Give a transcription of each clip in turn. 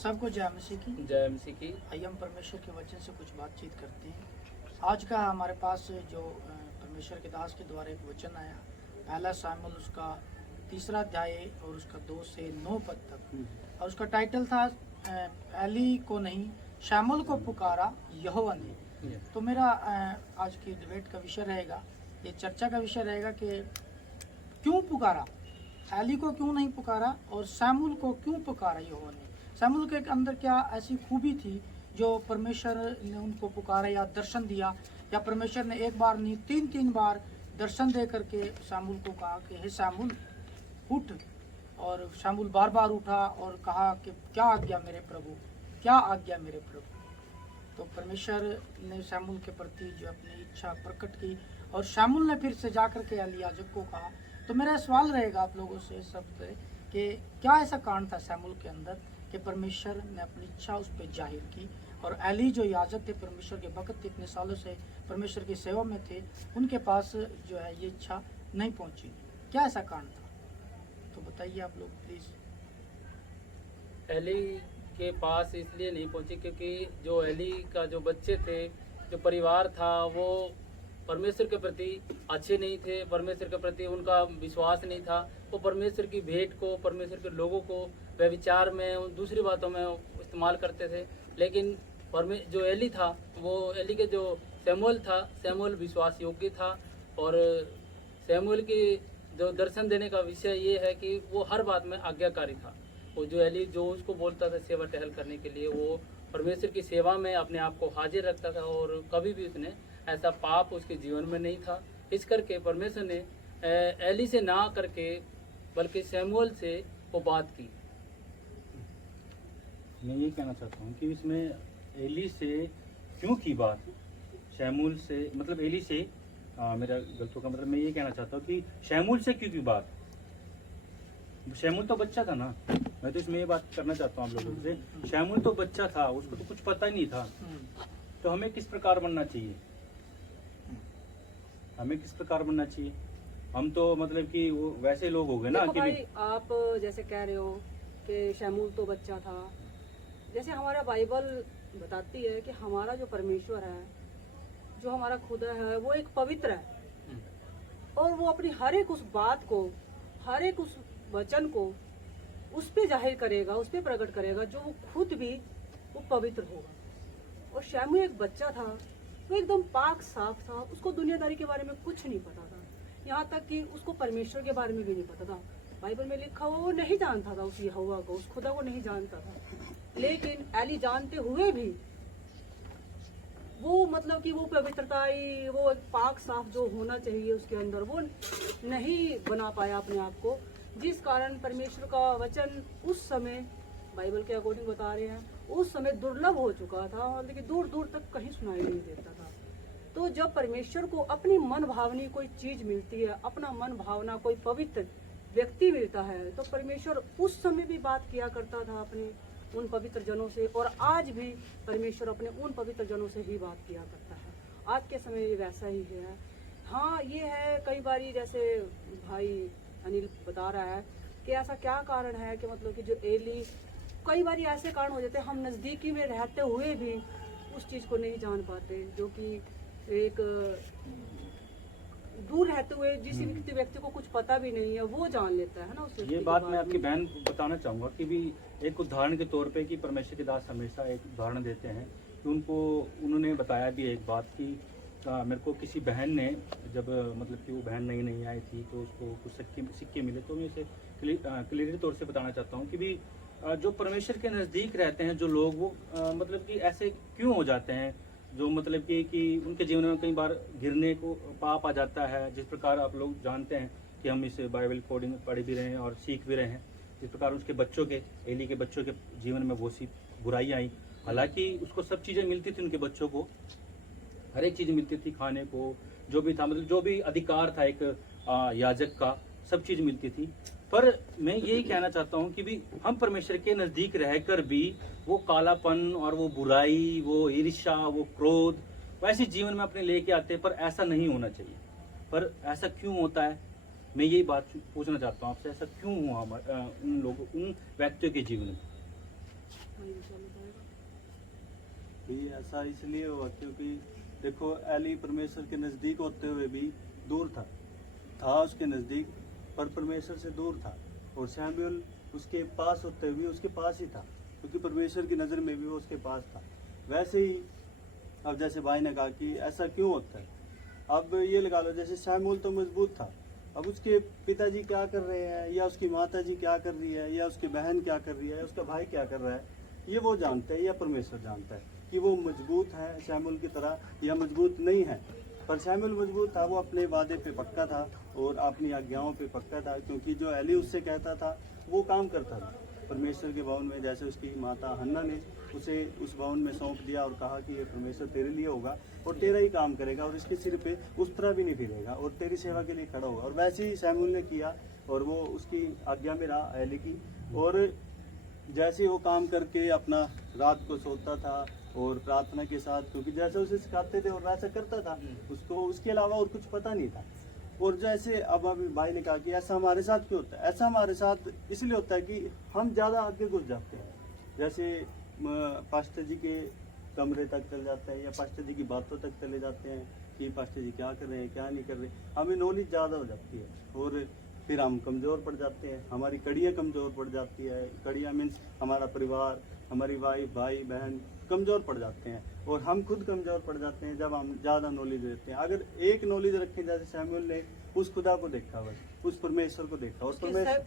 सबको जय मसीह की। जय मसीह की। आइए हम परमेश्वर के वचन से कुछ बातचीत करते हैं। आज का हमारे पास जो परमेश्वर के दास के द्वारा एक वचन आया, पहला शामिल उसका 3 अध्याय और उसका 2 से 9 पद तक, और उसका टाइटल था एली को नहीं शामुल को पुकारा यहोवा ने। तो मेरा आज की डिबेट का विषय रहेगा, ये चर्चा का विषय रहेगा कि क्यों पुकारा, एली को क्यों नहीं पुकारा और शामुल को क्यों पुकारा यहोवा ने। शामुल के अंदर क्या ऐसी खूबी थी जो परमेश्वर ने उनको पुकारा या दर्शन दिया, या परमेश्वर ने एक बार नहीं 3 बार दर्शन दे करके शामुल को कहा कि हे शामुल उठ, और शामुल बार बार उठा और कहा कि क्या आज्ञा मेरे प्रभु, क्या आज्ञा मेरे प्रभु। तो परमेश्वर ने शामुल के प्रति जो अपनी इच्छा प्रकट की और शामुल ने फिर से जाकर के एली याजक को कहा। तो मेरा सवाल रहेगा आप लोगों से सब कि क्या ऐसा कारण था शामुल के अंदर कि परमेश्वर ने अपनी इच्छा उस पर जाहिर की, और एली जो याजक थे परमेश्वर के भक्त इतने सालों से परमेश्वर की सेवा में थे, उनके पास जो है ये इच्छा नहीं पहुंची। क्या ऐसा कारण था? तो बताइए आप लोग प्लीज। एली के पास इसलिए नहीं पहुंची क्योंकि जो एली का जो बच्चे थे, जो परिवार था, वो परमेश्वर के प्रति अच्छे नहीं थे, परमेश्वर के प्रति उनका विश्वास नहीं था। वो परमेश्वर की भेंट को, परमेश्वर के लोगों को व्यभिचार में, दूसरी बातों में इस्तेमाल करते थे। लेकिन जो एली था, वो एली के जो शमूएल था, शमूएल विश्वास योग्य था। और शमूएल की जो दर्शन देने का विषय ये है कि वो हर बात में आज्ञाकारी था। वो जो एली जो उसको बोलता था सेवा टहल करने के लिए, वो परमेश्वर की सेवा में अपने आप को हाजिर रखता था, और कभी भी उसने ऐसा पाप उसके जीवन में नहीं था। इस करके परमेश्वर ने एली से ना करके बल्कि शमूएल से वो बात की। मैं ये कहना चाहता हूँ कि इसमें एली से क्यों की बात, शमूएल से मतलब एली से मेरा गलतों का मतलब मैं ये कहना चाहता हूँ कि शमूएल से क्यों की बात। शमूएल तो बच्चा था ना, मैं तो इसमें ये बात करना चाहता हूँ आप लोगों से। शमूएल तो बच्चा था, उसको तो कुछ पता ही नहीं था। तो हमें किस प्रकार बनना चाहिए, हमें किस प्रकार बनना चाहिए? हम तो मतलब कि वो वैसे लोग हो गए ना कि भाई आप जैसे कह रहे हो कि शमूएल तो बच्चा था, जैसे हमारा बाइबल बताती है कि हमारा जो परमेश्वर है, जो हमारा खुदा है, वो एक पवित्र है, और वो अपनी हर एक उस बात को, हर एक उस वचन को उस पे जाहिर करेगा, उस पे प्रकट करेगा जो वो खुद भी वो पवित्र होगा। और शमूएल एक बच्चा था, वो एकदम पाक साफ था, उसको दुनियादारी के बारे में कुछ नहीं पता था, यहाँ तक कि उसको परमेश्वर के बारे में भी नहीं पता था। बाइबल में लिखा हुआ वो नहीं जानता था उस यहोवा को, उस खुदा को नहीं जानता था। लेकिन एली जानते हुए भी वो मतलब कि वो पवित्रता, वो पाक साफ जो होना चाहिए उसके अंदर, वो नहीं बना पाया अपने आप को, जिस कारण परमेश्वर का वचन उस समय बाइबल के अकॉर्डिंग बता रहे हैं उस समय दुर्लभ हो चुका था, मतलब कि दूर दूर तक कहीं सुनाई नहीं देता था। तो जब परमेश्वर को अपनी मन भावनी कोई चीज मिलती है, अपना मन भावना कोई पवित्र व्यक्ति मिलता है, तो परमेश्वर उस समय भी बात किया करता था अपने उन पवित्र जनों से, और आज भी परमेश्वर अपने उन पवित्र जनों से ही बात किया करता है। आज के समय ये वैसा ही है। हाँ, ये है कई बारी जैसे भाई अनिल बता रहा है कि ऐसा क्या कारण है कि मतलब कि जो एली, कई बारी ऐसे कारण हो जाते हैं हम नज़दीकी में रहते हुए भी उस चीज़ को नहीं जान पाते, जो कि एक दूर रहते हुए जिस व्यक्ति को कुछ पता भी नहीं है वो जान लेता है ना उस। ये बात मैं आपकी बहन बताना चाहूँगा कि भी एक उदाहरण के तौर पे कि परमेश्वर के दास हमेशा एक उदाहरण देते हैं कि उन्होंने बताया भी एक बात कि मेरे को किसी बहन ने, जब मतलब कि वो बहन नई आई थी तो उसको कुछ सिक्के मिले, तो मैं इसे क्लियर तौर से बताना चाहता हूँ कि भी जो परमेश्वर के नज़दीक रहते हैं जो लोग, वो मतलब कि ऐसे क्यों हो जाते हैं, जो मतलब कि उनके जीवन में कई बार गिरने को पाप आ जाता है। जिस प्रकार आप लोग जानते हैं कि हम इस बाइबल कोडिंग पढ़ भी रहे हैं और सीख भी रहे हैं, जिस प्रकार उसके बच्चों के, एली के बच्चों के जीवन में वो सी बुराई आई। हालांकि उसको सब चीज़ें मिलती थी, उनके बच्चों को हर एक चीज़ मिलती थी, खाने को जो भी था, मतलब जो भी अधिकार था एक याजक का, सब चीज़ मिलती थी। पर मैं यही कहना चाहता हूँ कि भी हम परमेश्वर के नज़दीक रहकर भी वो कालापन और वो बुराई, वो ईर्ष्या, वो क्रोध वैसे जीवन में अपने लेके आते हैं, पर ऐसा नहीं होना चाहिए। पर ऐसा क्यों होता है, मैं यही बात पूछना चाहता हूँ आपसे, ऐसा क्यों हुआ उन व्यक्तियों के जीवन में? भी ऐसा इसलिए हुआ क्योंकि देखो एली परमेश्वर के नज़दीक होते हुए भी दूर था उसके नज़दीक पर परमेश्वर से दूर था, और शैमुएल उसके पास होते हुए उसके पास ही था क्योंकि परमेश्वर की नज़र में भी वो उसके पास था। वैसे ही अब जैसे भाई ने कहा कि ऐसा क्यों होता है, अब ये लगा लो जैसे शैमुएल तो मजबूत था, अब उसके पिताजी क्या कर रहे हैं या उसकी माताजी क्या कर रही है या उसकी बहन क्या कर रही है या उसका भाई क्या कर रहा है, ये वो जानते हैं या परमेश्वर जानता है कि वो मजबूत है शैमुएल की तरह या मजबूत नहीं है। पर शैमुएल मजबूत था, वो अपने वादे पे पक्का था और अपनी आज्ञाओं पे पक्का था, क्योंकि जो एली उससे कहता था वो काम करता था। परमेश्वर के भवन में जैसे उसकी माता हन्ना ने उसे उस भवन में सौंप दिया और कहा कि ये परमेश्वर तेरे लिए होगा और तेरा ही काम करेगा और इसके सिर पे उस तरह भी नहीं फिरेगा और तेरी सेवा के लिए खड़ा होगा, और वैसे ही शैमुएल ने किया और वो उसकी आज्ञा में रहा एली की। और जैसे वो काम करके अपना रात को सोता था और प्रार्थना के साथ, क्योंकि जैसे उसे सिखाते थे और वैसा करता था, उसको उसके अलावा और कुछ पता नहीं था। और जैसे अब अभी भाई ने कहा कि ऐसा हमारे साथ क्यों होता है, ऐसा हमारे साथ इसलिए होता है कि हम ज़्यादा आगे घुस जाते हैं। जैसे पास्टर जी के कमरे तक चले जाते हैं या पास्टर जी की बातों तक चले जाते हैं कि पास्टर जी क्या कर रहे हैं क्या नहीं कर रहे, हमें नॉलेज ज़्यादा हो जाती है और फिर हम कमज़ोर पड़ जाते हैं, हमारी कड़ियाँ कमज़ोर पड़ जाती है। कड़ियाँ मीन्स हमारा परिवार, हमारी वाइफ, भाई बहन कमज़ोर पड़ जाते हैं और हम खुद कमज़ोर पड़ जाते हैं जब हम ज़्यादा नॉलेज देते हैं। अगर एक नॉलेज रखें, जैसे शैमुएल ने उस खुदा को देखा, बस उस परमेश्वर को देखा और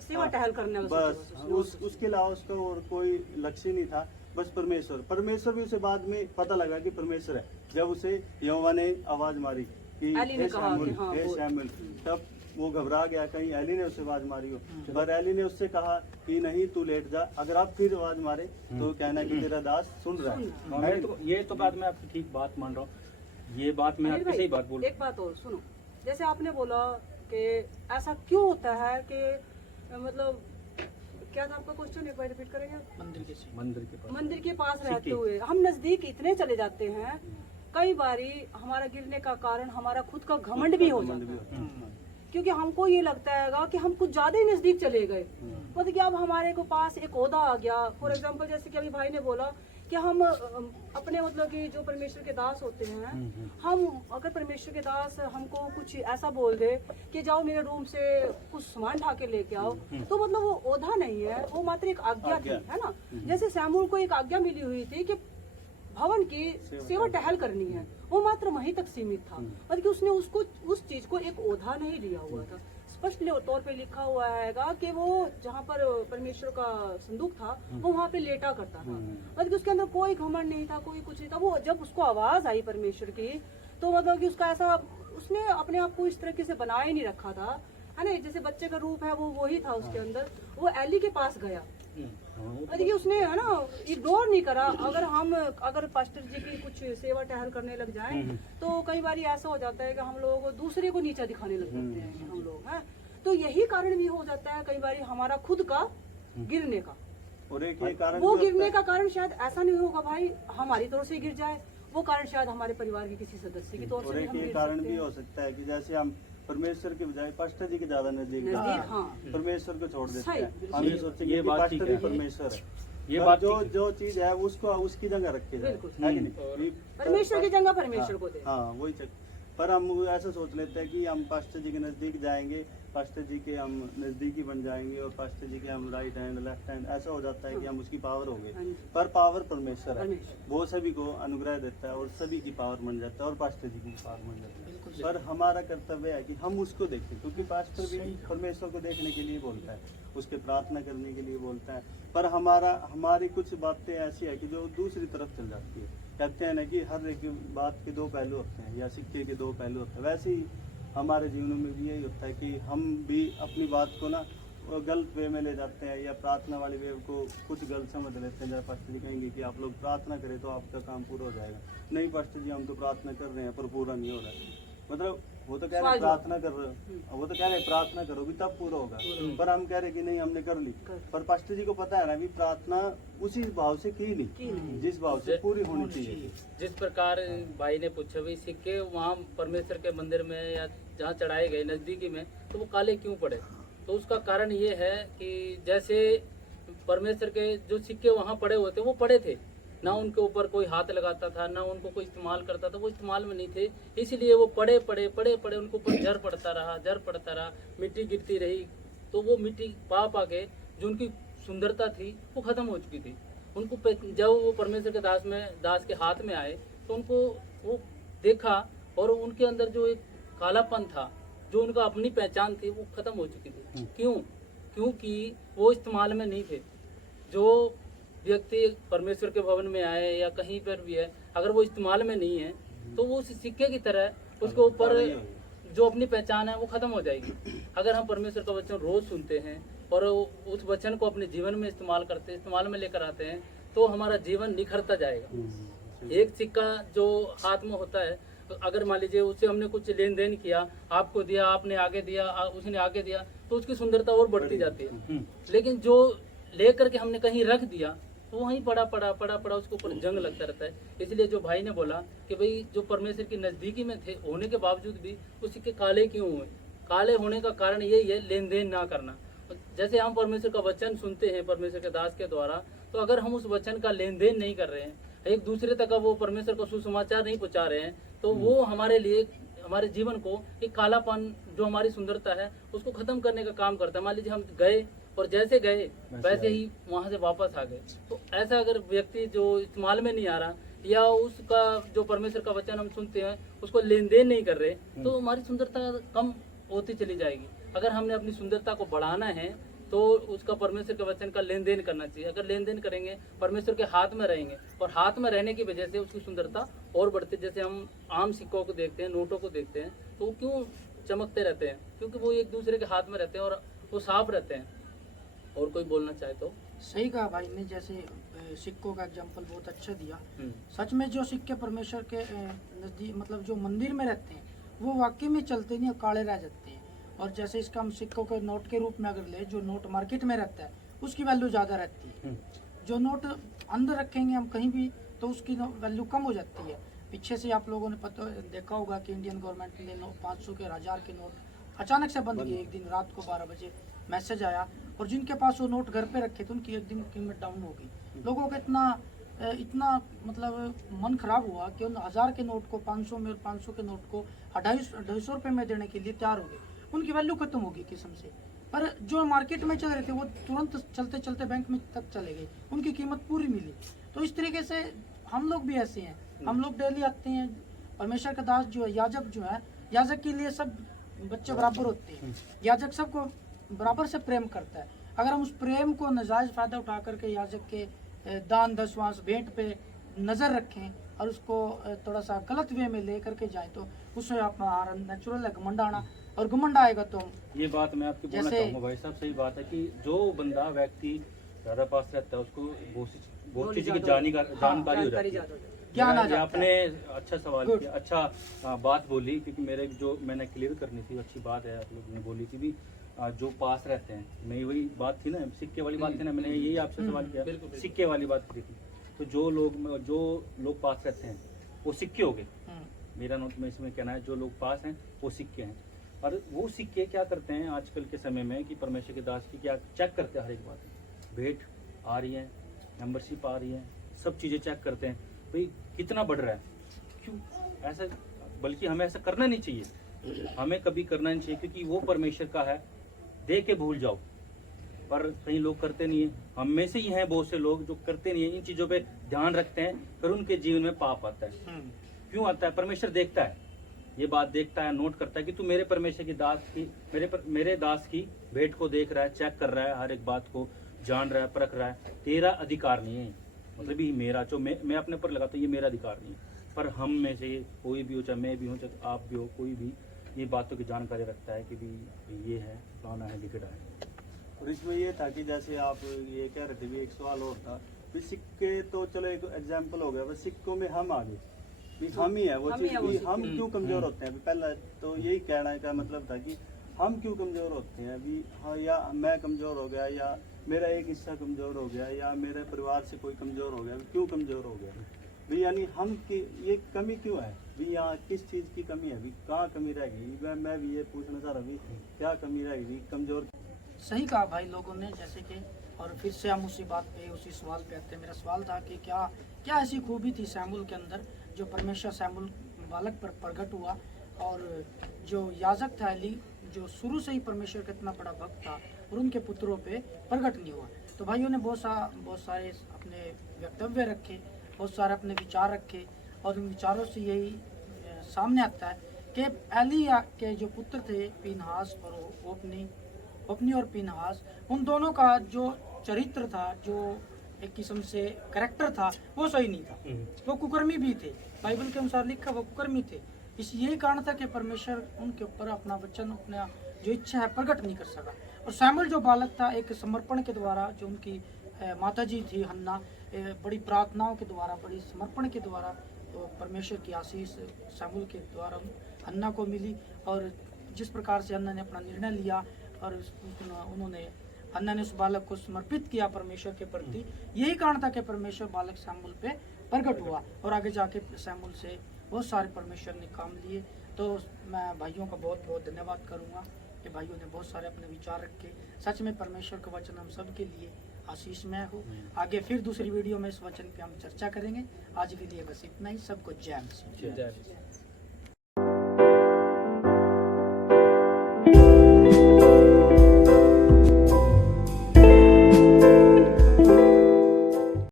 सेवा टहल करने में बस उसके अलावा उसका और कोई लक्ष्य नहीं था, बस परमेश्वर भी उसे बाद में पता लगा कि परमेश्वर है। जब उसे यहोवा ने आवाज मारी कि एली ने हे कहा शैमुएल, कि हाँ, हे शैमुएल, तब वो घबरा गया, कहीं एली ने उसे आवाज मारी हो। पर एली ने उससे कहा कि नहीं तू लेट जा, अगर आप फिर आवाज मारे तो कहना कि तेरा दास सुन रहा है। ये तो बात मैं आपकी ठीक बात मान रहा हूँ, ये बात मैं आपकी सही बात बोल। एक बात और सुनो, जैसे आपने बोला कि ऐसा क्यों होता है कि मतलब क्या था आपका क्वेश्चन, एक बार रिपीट करेंगे? मंदिर के पास रहते हुए हम नजदीक इतने चले जाते हैं, कई बारी हमारा गिरने का कारण हमारा खुद का घमंड भी हो जाता है, क्योंकि हमको ये लगता है कि हम कुछ ज्यादा ही नजदीक चले गए। मतलब कि अब हमारे को पास एक ओहदा आ गया। फॉर एग्जांपल जैसे कि अभी भाई ने बोला कि हम अपने मतलब कि जो परमेश्वर के दास होते हैं, हम अगर परमेश्वर के दास हमको कुछ ऐसा बोल दे कि जाओ मेरे रूम से कुछ सामान ढा के लेके आओ, तो मतलब वो ओहदा नहीं है, वो मात्र एक आज्ञा थी, है ना। जैसे शैमुएल को एक आज्ञा मिली हुई थी कि भवन की सेवा टहल करनी है, वो मात्र वहीं तक सीमित था, मतलब कि उसने उसको उस चीज को एक ओहदा नहीं दिया हुआ था। स्पष्ट तौर पे लिखा हुआ हैगा कि वो जहाँ पर परमेश्वर का संदूक था वो वहाँ पे लेटा करता था, मतलब कि उसके अंदर कोई घमंड नहीं था, कोई कुछ नहीं था। वो जब उसको आवाज आई परमेश्वर की, तो मतलब कि उसका ऐसा, उसने अपने आप को इस तरीके से बनाए नहीं रखा था, है ना, जैसे बच्चे का रूप है वो वही था उसके अंदर। वो एली के पास गया, मतलब कि उसने, है ना, इग्नोर नहीं करा। अगर पास्टर जी की कुछ सेवा टहल करने लग जाएं तो कई बार ऐसा हो जाता है कि हम लोग दूसरे को नीचा दिखाने लग जाते हैं हम लोग, हैं। तो यही कारण भी हो जाता है कई बार हमारा खुद का गिरने का। और एक ये कारण वो गिरने का कारण शायद ऐसा नहीं होगा भाई हमारी तरफ से गिर जाए, वो कारण शायद हमारे परिवार के किसी सदस्य की तौर और से एक हम ये गिर कारण सकते भी हैं। हो सकता है कि जैसे हम परमेश्वर के बजाय पास्टर जी के ज्यादा नजदीक जाते हैं, हाँ। परमेश्वर को छोड़ देते सही, हैं। हम ये सोचते हैं ये कि बात पास्टर ठीक ही है। परमेश्वर है, ये पर बात जो ठीक है। जो चीज है उसको उसकी जगह रखे जाए, बिल्कुल। है कि नहीं? परमेश्वर की जगह परमेश्वर को दे। हाँ वही चीज। पर हम ऐसा सोच लेते हैं कि हम पास्टर जी के नजदीक जाएंगे, पास्टर जी के हम नजदीकी बन जाएंगे और पास्टर जी के हम राइट हैंड लेफ्ट हैंड, ऐसा हो जाता है कि हम उसकी पावर हो हाँ गए। जी। पर पावर परमेश्वर है, परमेश्वर। वो सभी को अनुग्रह देता है और सभी की पावर बन जाता है और पास्टर जी की पावर बन जाती है। बिल्कुल सही। पर हमारा कर्तव्य है कि हम उसको देखें, क्योंकि पास्टर भी सही। परमेश्वर को देखने के लिए बोलता है, उसके प्रार्थना करने के लिए बोलता है। पर हमारी कुछ बातें ऐसी है कि जो दूसरी तरफ चल जाती है। कहते हैं ना कि हर एक बात के दो पहलू होते हैं या सिक्के के दो पहलू होते हैं, वैसे ही हमारे जीवनों में भी यही होता है कि हम भी अपनी बात को ना गलत वे में ले जाते हैं या प्रार्थना वाले वे को कुछ गलत समझ लेते हैं। जब पास्टर जी कहेंगे कि आप लोग प्रार्थना करें तो आपका काम पूरा हो जाएगा, नहीं पास्टर जी हम तो प्रार्थना कर रहे हैं पर पूरा नहीं हो रहा है। मतलब वो तो कह रहे प्रार्थना कर रहे हो, वो तो कह रहे प्रार्थना करोगी तब पूरा होगा, पर हम कह रहे कि नहीं हमने कर ली। पर पास्टर जी को पता है ना भी प्रार्थना उसी भाव से की नहीं जिस भाव से पूरी होनी चाहिए। जिस प्रकार भाई ने पूछा भी सिक्के वहाँ परमेश्वर के मंदिर में या जहाँ चढ़ाए गए नजदीकी में, तो वो काले क्यों पड़े? तो उसका कारण ये है कि जैसे परमेश्वर के जो सिक्के वहाँ पड़े हुए थे वो पड़े थे, ना उनके ऊपर कोई हाथ लगाता था, ना उनको कोई इस्तेमाल करता था, वो इस्तेमाल में नहीं थे, इसलिए वो पड़े पड़े पड़े पड़े उनके ऊपर जर पड़ता रहा, मिट्टी गिरती रही, तो वो मिट्टी पा के जो उनकी सुंदरता थी वो खत्म हो चुकी थी। उनको जब वो परमेश्वर के दास के हाथ में आए तो उनको वो देखा और उनके अंदर जो एक कालापन था, जो उनका अपनी पहचान थी, वो खत्म हो चुकी थी। क्योंकि वो इस्तेमाल में नहीं थे। जो व्यक्ति परमेश्वर के भवन में आए या कहीं पर भी है, अगर वो इस्तेमाल में नहीं है तो वो उस सिक्के की तरह उसके ऊपर जो अपनी पहचान है वो खत्म हो जाएगी। अगर हम परमेश्वर का वचन रोज सुनते हैं और उस वचन को अपने जीवन में इस्तेमाल में लेकर आते हैं तो हमारा जीवन निखरता जाएगा। एक सिक्का जो हाथ में होता है, अगर मान लीजिए उससे हमने कुछ लेन देन किया, आपको दिया, आपने आगे दिया, उसने आगे दिया, तो उसकी सुंदरता और बढ़ती जाती है। लेकिन जो लेकर के हमने कहीं रख दिया तो वहीं पड़ा उसके ऊपर जंग लगता रहता है। इसलिए जो भाई ने बोला कि भाई जो परमेश्वर की नजदीकी में थे होने के बावजूद भी वो सिक्के काले क्यों हुए? काले होने का कारण यही है लेन देन ना करना। जैसे हम परमेश्वर का वचन सुनते हैं परमेश्वर के दास के द्वारा, तो अगर हम उस वचन का लेन देन नहीं कर रहे हैं, एक दूसरे तक वो परमेश्वर का सुसमाचार नहीं पहुंचा रहे हैं, तो वो हमारे लिए हमारे जीवन को एक कालापन जो हमारी सुंदरता है उसको खत्म करने का काम करता है। मान लीजिए हम गए और जैसे गए वैसे ही वहां से वापस आ गए, तो ऐसा अगर व्यक्ति जो इस्तेमाल में नहीं आ रहा या उसका जो परमेश्वर का वचन हम सुनते हैं उसको लेन देन नहीं कर रहे, तो हमारी सुंदरता कम होती चली जाएगी। अगर हमने अपनी सुंदरता को बढ़ाना है तो उसका परमेश्वर के वचन का लेन देन करना चाहिए। अगर लेन देन करेंगे, परमेश्वर के हाथ में रहेंगे और हाथ में रहने की वजह से उसकी सुंदरता और बढ़ती। जैसे हम आम सिक्कों को देखते हैं, नोटों को देखते हैं, तो वो क्यों चमकते रहते हैं? क्योंकि वो एक दूसरे के हाथ में रहते हैं और वो साफ रहते हैं। और कोई बोलना चाहे तो? सही कहा भाई ने, जैसे सिक्कों का एग्जाम्पल बहुत अच्छा दिया। सच में जो सिक्के परमेश्वर के नजदीक मतलब जो मंदिर में रहते हैं वो वाकई में चलते नहीं, काले रह जाते हैं। और जैसे इसका हम सिक्कों के नोट के रूप में अगर ले, जो नोट मार्केट में रहता है उसकी वैल्यू ज़्यादा रहती है। जो नोट अंदर रखेंगे हम कहीं भी तो उसकी वैल्यू कम हो जाती है। पीछे से आप लोगों ने देखा होगा कि इंडियन गवर्नमेंट ने 500 के 1000 के नोट अचानक से बंद किए। एक दिन रात को 12 बजे मैसेज आया और जिनके पास वो नोट घर पे रखे थे उनकी एक दिन कीमत डाउन हो गई। लोगों का इतना मतलब मन खराब हुआ कि उन 1000 के नोट को 500 में और 500 के नोट को 250 रुपये में देने के लिए तैयार हो गए। उनकी वैल्यू खत्म होगी किस्म से। पर जो मार्केट में चल रहे थे वो तुरंत चलते चलते बैंक में तक चले गए, उनकी कीमत पूरी मिली। तो इस तरीके से हम लोग भी ऐसे हैं। हम लोग डेली आते हैं, परमेश्वर का दास जो है, याजक जो है, याजक के लिए सब बच्चे बराबर होते हैं। याजक सबको बराबर से प्रेम करता है। अगर हम उस प्रेम को नाजायज फायदा उठा करके याजक के दान दशवांश भेंट पे नज़र रखें और उसको थोड़ा सा गलत वे में ले करके जाए तो उससे हमारा नेचुरल है घमंड आना, और घमंड आएगा तो ये बात मैं आपकी बोलना चाहूँगा भाई साहब, सही बात है कि जो बंदा व्यक्ति ज़्यादा पास रहता है उसको बहुत चीज़ की जानकारी हो जाती है। ज्ञान आ ये जाता आपने है। अच्छा सवाल किया, अच्छा बात बोली, क्योंकि मेरे जो मैंने क्लियर करनी थी अच्छी बात है आप लोगों ने बोली थी भी। जो पास रहते हैं, मैं वही बात थी ना, सिक्के वाली बात थी ना, मैंने यही आपसे सवाल किया, सिक्के वाली बात की थी। तो जो लोग पास रहते हैं वो सिक्के हो गए। मेरा नोट में इसमें कहना है जो लोग पास हैं वो सिक्के हैं। और वो सिक्के क्या करते हैं आजकल के समय में कि परमेश्वर के दास की क्या चेक करते हैं, हर एक बात भेंट आ रही है, मेंबरशिप आ रही है, सब चीज़ें चेक करते हैं भाई कितना बढ़ रहा है। क्यों ऐसा? बल्कि हमें ऐसा करना नहीं चाहिए, हमें कभी करना नहीं चाहिए, क्योंकि वो परमेश्वर का है, दे के भूल जाओ। पर कई लोग करते नहीं है, हम में से ही हैं बहुत से लोग जो करते नहीं है, इन चीज़ों पे ध्यान रखते हैं, पर उनके जीवन में पाप आता है। क्यों आता है? परमेश्वर देखता है, ये बात देखता है, नोट करता है कि तू मेरे परमेश्वर की दास की मेरे दास की भेंट को देख रहा है, चेक कर रहा है, हर एक बात को जान रहा है, परख रहा है। तेरा अधिकार नहीं है, मतलब ये मेरा जो मैं अपने पर लगाता हूँ ये मेरा अधिकार नहीं है। पर हम में से कोई भी हो, चाहे मैं भी हूँ, चाहे आप भी हो, कोई भी ये बातों की जानकारी रखता है कि भी ये है, फलाना है, लिखड़ा है। और इसमें ये था कि जैसे आप ये कह रहे थे भी एक सवाल और था भी सिक्के तो चलो एक एग्जाम्पल हो गया, बस सिक्कों में हम आगे भी हम ही है वो चीज भी हम क्यों कमजोर होते हैं। पहला तो यही कहना का मतलब था कि हम क्यों कमजोर होते हैं अभी। हाँ, या मैं कमजोर हो गया, या मेरा एक हिस्सा कमजोर हो गया, या मेरे परिवार से कोई कमजोर हो गया, क्यों कमजोर हो गया भी, यानी हम की ये कमी क्यों है भी, यहाँ किस चीज़ की कमी है भी, कहाँ कमी रह गई। मैं भी ये पूछना चाह रहा भी क्या कमी रह गई कमजोर। सही कहा भाई लोगों ने, जैसे कि और फिर से हम उसी बात पे, उसी सवाल पे आते हैं। मेरा सवाल था कि क्या क्या ऐसी खूबी थी शमूएल के अंदर जो परमेश्वर शमूएल बालक पर प्रकट हुआ, और जो याजक था एली जो शुरू से ही परमेश्वर का इतना बड़ा भक्त था और उनके पुत्रों पे प्रकट नहीं हुआ। तो भाइयों ने बहुत सारे अपने वक्तव्य रखे, बहुत सारे अपने विचार रखे, और उन विचारों से यही सामने आता है कि एली के जो पुत्र थे पीनहास और ओपनी और पीनहास, उन दोनों का जो चरित्र था, जो एक किस्म से करैक्टर था, वो सही नहीं था। वो कुकर्मी भी थे, बाइबल के अनुसार लिखा वो कुकर्मी थे। इस यही कारण था कि परमेश्वर उनके ऊपर अपना वचन, अपना जो इच्छा है प्रकट नहीं कर सका। और शमूएल जो बालक था, एक समर्पण के द्वारा, जो उनकी माता जी थी हन्ना, बड़ी प्रार्थनाओं के द्वारा, बड़ी समर्पण के द्वारा, तो परमेश्वर की आशीष शमूएल के द्वारा हन्ना को मिली। और जिस प्रकार से हन्ना ने अपना निर्णय लिया और उन्होंने हन्ना ने उस बालक को समर्पित किया परमेश्वर के प्रति, यही कारण था कि परमेश्वर बालक शमूएल पे प्रकट हुआ, और आगे जाके शमूएल से बहुत सारे परमेश्वर ने काम लिए। तो मैं भाइयों का बहुत बहुत धन्यवाद करूंगा कि भाइयों ने बहुत सारे अपने विचार रखे। सच में परमेश्वर का वचन हम सब के लिए आशीषमय हो। आगे फिर दूसरी वीडियो में इस वचन पे हम चर्चा करेंगे। आज के लिए बस इतना ही। सबको जय मसीह। जय